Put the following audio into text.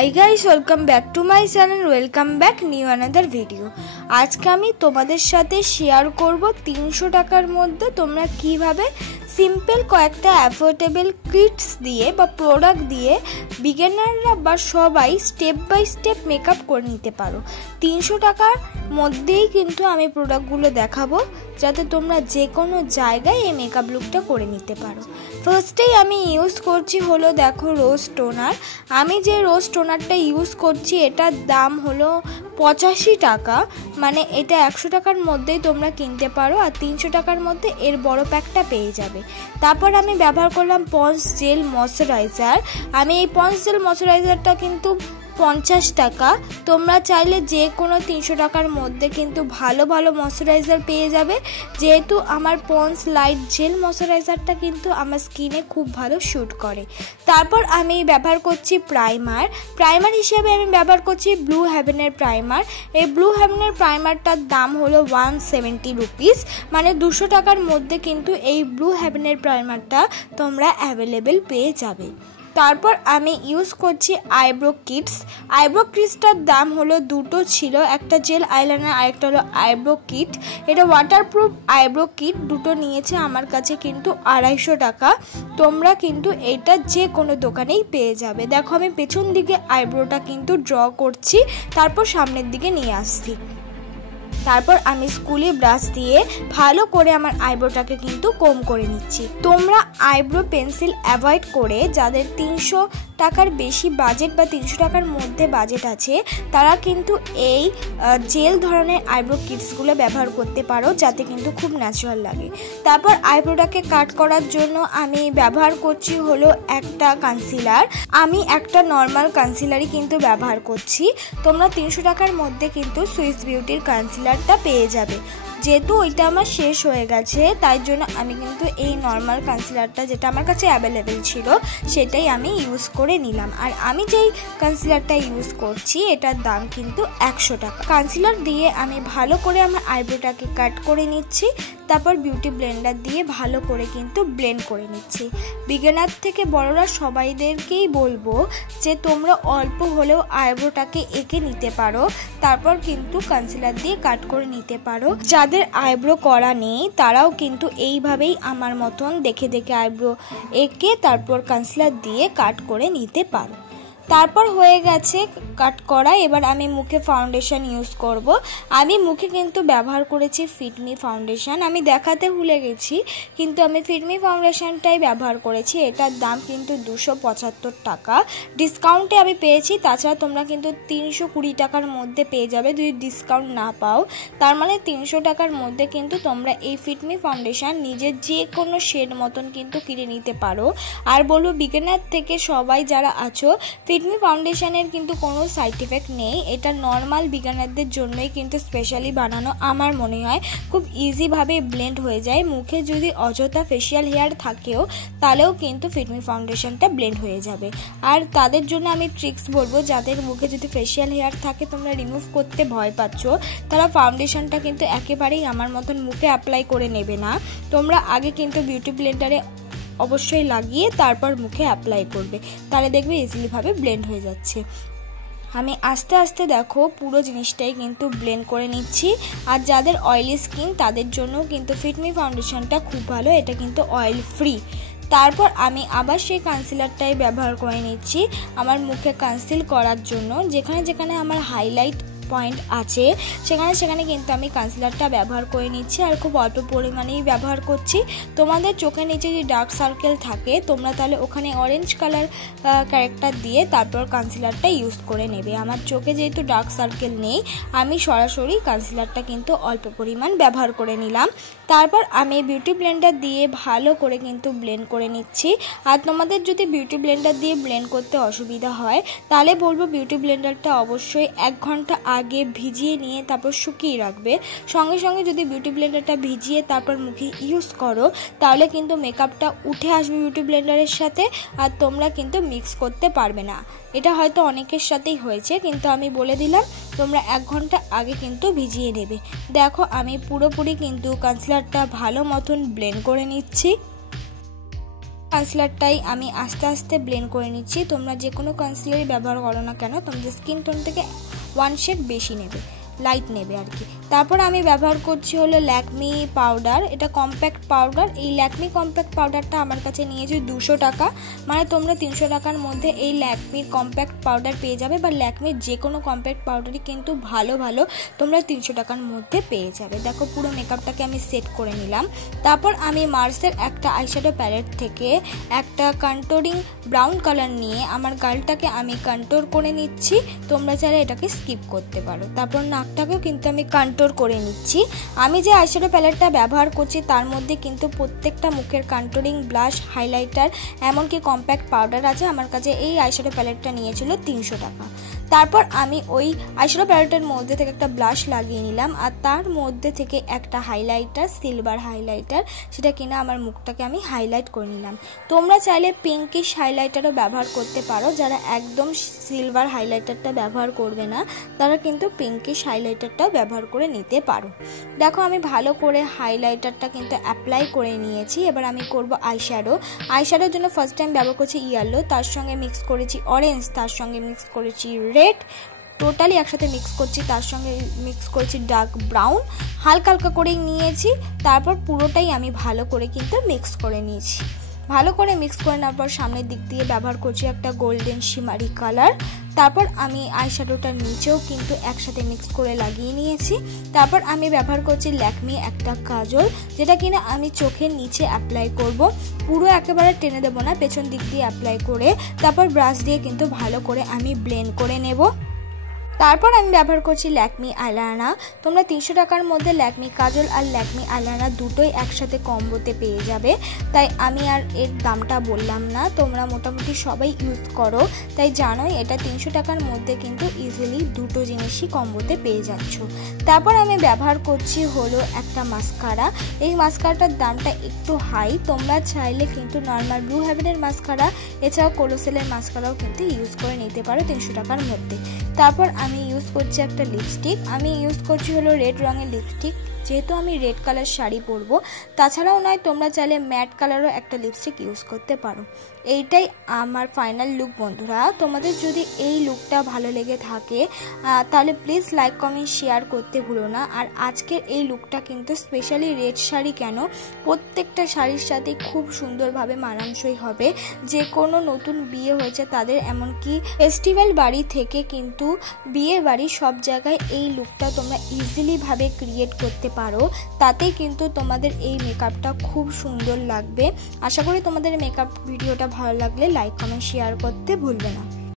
Hi guys, welcome back to my channel. Welcome back new another video. আজকে আমি তোমাদের সাথে শেয়ার করব 300 টাকার মধ্যে তোমরা কিভাবে সিম্পল কয়েকটা অ্যাফোর্ডেবল কিটস দিয়ে বা প্রোডাক্ট দিয়ে বিগিনাররা বা সবাই স্টেপ বাই স্টেপ মেকআপ করে নিতে পারো। 300 টাকার মধ্যেই কিন্তু আমি প্রোডাক্টগুলো দেখাবো, যাতে তোমরা যে কোনো জায়গায় এই মেকআপ লুকটা করে নিতে পারো। ফার্স্টেই আমি ইউজ করছি হলো দেখো রোজ টোনার। আমি যে রোজ টোনারটা ইউজ করছি এটার দাম হলো 85 টাকা, মানে এটা 100 টাকার মধ্যেই তোমরা কিনতে পারো, আর 300 টাকার মধ্যে এর বড় প্যাকটা পেয়ে যাবে। তারপর আমি ব্যবহার করলাম পন্ডস জেল ময়শ্চারাইজার। আমি এই পন্ডস জেল ময়শ্চারাইজারটা কিন্তু 50 টাকা। তোমরা চাইলে যে কোনো 300 টাকার মধ্যে কিন্তু ভালো ভালো ময়শ্চারাইজার পেয়ে যাবে, যেহেতু আমার পন্ডস লাইট জেল ময়শ্চারাইজারটা কিন্তু আমার স্কিনে খুব ভালো শ্যুট করে। তারপর আমি ব্যবহার করছি প্রাইমার হিসেবে আমি ব্যবহার করছি ব্লু হেভেনের প্রাইমার। এই ব্লু হেভেনের প্রাইমারটার দাম হলো 170 রুপিস, মানে 200 টাকার মধ্যে কিন্তু এই ব্লু হেভেনের প্রাইমারটা তোমরা অ্যাভেলেবেল পেয়ে যাবে। তারপর আমি ইউজ করছি আইব্রো কিটসটার দাম হলো দুটো ছিল, একটা জেল আইলাইনার আর একটা হলো আইব্রো কিট। এটা ওয়াটারপ্রুফ আইব্রো কিট, দুটো নিয়েছে আমার কাছে কিন্তু 250 টাকা। তোমরা কিন্তু এটা যে কোনো দোকানেই পেয়ে যাবে। দেখো আমি পেছন দিকে আইব্রোটা কিন্তু ড্র করছি, তারপর সামনের দিকে নিয়ে আসছি। তারপর আমি স্কুলে ব্রাশ দিয়ে ভালো করে আমার আইব্রোটাকে কিন্তু কম করে নিচ্ছি। তোমরা আইব্রো পেন্সিল অ্যাভয়েড করে যাদের 300 টাকার বেশি বাজেট বা 300 টাকার মধ্যে বাজেট আছে, তারা কিন্তু এই জেল ধরনের আইব্রো কিটসগুলো ব্যবহার করতে পারো, যাতে কিন্তু খুব ন্যাচারাল লাগে। তারপর আইব্রোটাকে কাট করার জন্য আমি ব্যবহার করছি হলো একটা কনসিলার। আমি একটা নর্মাল কনসিলারই কিন্তু ব্যবহার করছি। তোমরা 300 টাকার মধ্যে কিন্তু সুইস বিউটির কনসিলারটা পেয়ে যাবে। যেহেতু ওইটা আমার শেষ হয়ে গেছে, তাই জন্য আমি কিন্তু এই নর্মাল কনসিলারটা যেটা আমার কাছে অ্যাভেলেবেল ছিল সেটাই আমি ইউজ করে নিলাম। আর আমি যেই কনসিলারটা ইউজ করছি এটার দাম কিন্তু 100 টাকা। কনসিলার দিয়ে আমি ভালো করে আমার আইব্রোটাকে কাট করে নিচ্ছি, তারপর বিউটি ব্লেন্ডার দিয়ে ভালো করে কিন্তু ব্লেন্ড করে নিচ্ছি। বিগিনার থেকে বড়রা সবাইদেরকেই বলবো যে তোমরা অল্প হলেও আইব্রোটাকে এঁকে নিতে পারো, তারপর কিন্তু কনসিলার দিয়ে কাট করে নিতে পারো। যাদের আইব্রো করা নেই তারাও কিন্তু এইভাবেই আমার মতন দেখে দেখে আইব্রো এঁকে তারপর কনসিলার দিয়ে কাট করে নিতে পারো। তারপর হয়ে গেছে কাট করা। এবার আমি মুখে ফাউন্ডেশন ইউজ করব। আমি মুখে কিন্তু ব্যবহার করেছি ফিটমি ফাউন্ডেশন। আমি দেখাতে ভুলে গেছি, কিন্তু আমি ফিটমি ফাউন্ডেশনটাই ব্যবহার করেছি। এটার দাম কিন্তু 275 টাকা। ডিসকাউন্টে আমি পেয়েছি, তাছাড়া তোমরা কিন্তু 320 টাকার মধ্যে পেয়ে যাবে যদি ডিসকাউন্ট না পাও। তার মানে 300 টাকার মধ্যে কিন্তু তোমরা এই ফিটমি ফাউন্ডেশন নিজের যে কোনো শেড মতন কিন্তু কিনে নিতে পারো। আর বলবো বিগিনার থেকে সবাই যারা আছো, ফিটমি ফাউন্ডেশনের কিন্তু কোনো সাইড এফেক্ট নেই। এটা নর্মাল বিগিনারদের জন্যই কিন্তু স্পেশালি বানানো। আমার মনে হয় খুব ইজিভাবে ব্লেন্ড হয়ে যায়। মুখে যদি অযথা ফেশিয়াল হেয়ার থাকেও তাহলেও কিন্তু ফিটমি ফাউন্ডেশনটা ব্লেন্ড হয়ে যাবে। আর তাদের জন্য আমি ট্রিক্স বলবো, যাদের মুখে যদি ফেশিয়াল হেয়ার থাকে তোমরা রিমুভ করতে ভয় পাচ্ছ, তারা ফাউন্ডেশনটা কিন্তু একেবারেই আমার মতন মুখে অ্যাপ্লাই করে নেবে না। তোমরা আগে কিন্তু বিউটি ব্লেন্ডারে অবশ্যই লাগিয়ে তারপর মুখে অ্যাপ্লাই করবে, তাহলে দেখবে ইজিলিভাবে ব্লেন্ড হয়ে যাচ্ছে। আমি আস্তে আস্তে দেখো পুরো জিনিসটাই কিন্তু ব্লেন্ড করে নিচ্ছি। আর যাদের অয়েলি স্কিন তাদের জন্য কিন্তু ফিটমি ফাউন্ডেশনটা খুব ভালো, এটা কিন্তু অয়েল ফ্রি। তারপর আমি আবার সেই কনসিলারটাই ব্যবহার করে নিচ্ছি আমার মুখে কনসিল করার জন্য। যেখানে যেখানে আমার হাইলাইট পয়েন্ট আছে সেখানে কিন্তু আমি কনসিলারটা ব্যবহার করে নিচ্ছি, আর খুব অল্প পরিমাণেই ব্যবহার করছি। তোমাদের চোখের নিচে যে ডার্ক সার্কেল থাকে তোমরা তাহলে ওখানে অরেঞ্জ কালার ক্যারেক্টার দিয়ে তারপর কনসিলারটা ইউজ করে নেবে। আমার চোখে যেহেতু ডার্ক সার্কেল নেই, আমি সরাসরি কনসিলারটা কিন্তু অল্প পরিমাণ ব্যবহার করে নিলাম। তারপর আমি বিউটি ব্লেন্ডার দিয়ে ভালো করে কিন্তু ব্লেন্ড করে নিচ্ছি। আর তোমাদের যদি বিউটি ব্লেন্ডার দিয়ে ব্লেন্ড করতে অসুবিধা হয় তাহলে বলবো বিউটি ব্লেন্ডারটা অবশ্যই 1 ঘন্টা আগে ভিজিয়ে নিয়ে তারপর শুকিয়ে রাখবে। সঙ্গে সঙ্গে যদি বিউটি ব্লেন্ডারটা ভিজিয়ে তারপর মুখে ইউজ করো তাহলে কিন্তু মেকআপটা উঠে আসবে বিউটি ব্লেন্ডারের সাথে, আর তোমরা কিন্তু মিক্স করতে পারবে না। এটা হয়তো অনেকের সাথেই হয়েছে, কিন্তু আমি বলে দিলাম তোমরা 1 ঘন্টা আগে কিন্তু ভিজিয়ে নেবে। দেখো আমি পুরোপুরি কিন্তু কনসিলারটা ভালো মতন ব্লেন্ড করে নিচ্ছি। কনসিলারটাই আমি আস্তে আস্তে ব্লেন্ড করে নিচ্ছি। তোমরা যে কোনো কনসিলারই ব্যবহার করো না কেন, তোমাদের স্কিন টোন থেকে 1 শেড বেশি নেবে, লাইট নেবে আর কি। তারপর আমি ব্যবহার করছি হলো ল্যাকমি পাউডার, এটা কম্প্যাক্ট পাউডার। এই ল্যাকমি কম্প্যাক্ট পাউডারটা আমার কাছে নিয়েছে 200 টাকা, মানে তোমরা 300 টাকার মধ্যে এই ল্যাকমির কম্প্যাক্ট পাউডার পেয়ে যাবে, বা ল্যাকমির যে কোনো কম্প্যাক্ট পাউডারই কিন্তু ভালো ভালো তোমরা 300 টাকার মধ্যে পেয়ে যাবে। দেখো পুরো মেকআপটাকে আমি সেট করে নিলাম। তারপর আমি মার্সের একটা আইশ্যাডো প্যালেট থেকে একটা কন্ট্যুরিং ব্রাউন কালার নিয়ে আমার গালটাকে আমি কন্ট্যুর করে নিচ্ছি। তোমরা চাইলে এটাকে স্কিপ করতে পারো। তারপর নাকটাকেও কিন্তু আমি কন্ট্যুর করে নিচ্ছি। আমি যে আইশ্যাডো প্যালেটটা ব্যবহার করছি তার মধ্যে কিন্তু প্রত্যেকটা মুখের কন্ট্যুরিং, ব্লাশ, হাইলাইটার, এমনকি কম্প্যাক্ট পাউডার আছে। আমার কাছে এই আইশ্যাডো প্যালেটটা নিয়েছিল 300 টাকা। তারপর আমি ওই আইশ্যাডো প্যালেটের মধ্যে থেকে একটা ব্লাশ লাগিয়ে নিলাম, আর তার মধ্যে থেকে একটা হাইলাইটার, সিলভার হাইলাইটার, সেটা কিনা আমার মুখটাকে আমি হাইলাইট করে নিলাম। তোমরা চাইলে পিঙ্কিশ হাইলাইটারও ব্যবহার করতে পারো। যারা একদম সিলভার হাইলাইটারটা ব্যবহার করবে না তারা কিন্তু পিঙ্কিশ হাইলাইটারটাও ব্যবহার করে নিতে পারো। দেখো আমি ভালো করে হাইলাইটারটা কিন্তু অ্যাপ্লাই করে নিয়েছি। এবার আমি করব আইশ্যাডো। আইশ্যাডোর জন্য ফার্স্ট টাইম ব্যবহার করছি ইয়েলো, তার সঙ্গে মিক্স করেছি অরেঞ্জ, তার সঙ্গে মিক্স করেছি রেড, টোটালি একসাথে মিক্স করছি। তার সঙ্গে মিক্স করেছি ডার্ক ব্রাউন, হালকা হালকা করেই নিয়েছি। তারপর পুরোটাই আমি ভালো করে কিন্তু মিক্স করে নিয়েছি। ভালো করে মিক্স করে নেওয়ার পর সামনের দিক দিয়ে ব্যবহার করছি একটা গোল্ডেন শিমারি কালার। তারপর আমি আইশ্যাডোটার নিচেও কিন্তু একসাথে মিক্স করে লাগিয়ে নিয়েছি। তারপর আমি ব্যবহার করছি ল্যাকমি একটা কাজল, যেটা কিনা আমি চোখের নিচে অ্যাপ্লাই করব। পুরো একেবারে টেনে দেবো না, পেছন দিক দিয়ে অ্যাপ্লাই করে তারপর ব্রাশ দিয়ে কিন্তু ভালো করে আমি ব্লেন্ড করে নেব। তারপর আমি ব্যবহার করছি ল্যাকমি আইলাইনার। তোমরা 300 টাকার মধ্যে ল্যাকমি কাজল আর ল্যাকমি আইলাইনার দুটোই একসাথে কম্বোতে পেয়ে যাবে, তাই আমি আর এর দামটা বললাম না। তোমরা মোটামুটি সবাই ইউজ করো, তাই জানোই এটা 300 টাকার মধ্যে কিন্তু ইজিলি দুটো জিনিসই কম্বোতে পেয়ে যাচ্ছ। তারপর আমি ব্যবহার করছি হলো একটা মাস্কারা। এই মাস্কারাটার দামটা একটু হাই, তোমরা চাইলে কিন্তু নর্মাল ব্লু হেভেনের মাস্কারা এছাড়াও কোলোসেলের মাস্কারাও কিন্তু ইউজ করে নিতে পারো 300 টাকার মধ্যে। তারপর আমি ইউজ করছি একটা লিপস্টিক। আমি ইউজ করছি হলো রেড রঙের লিপস্টিক, যেহেতু আমি রেড কালার শাড়ি পরবো। তাছাড়াও নয়, তোমরা চাইলে ম্যাট কালারও একটা লিপস্টিক ইউজ করতে পারো। এইটাই আমার ফাইনাল লুক বন্ধুরা। তোমাদের যদি এই লুকটা ভালো লেগে থাকে তাহলে প্লিজ লাইক, কমেন্ট, শেয়ার করতে ভুলো না। আর আজকের এই লুকটা কিন্তু স্পেশালি রেড শাড়ি কেন, প্রত্যেকটা শাড়ির সাথে খুব সুন্দরভাবে মানানসই হবে। যে কোনো নতুন বিয়ে হয়েছে তাদের, এমনকি ফেস্টিভ্যাল বাড়ি থেকে কিন্তু বিয়ে বাড়ি, সব জায়গায় এই লুকটা তোমরা ইজিলি ভাবে ক্রিয়েট করতে পারো। তাতেই কিন্তু তোমাদের এই মেকআপটা খুব সুন্দর লাগবে। আশা করি তোমাদের মেকআপ ভিডিওটা ভালো লাগলে লাইক, কমেন্ট, শেয়ার করতে ভুলবে না।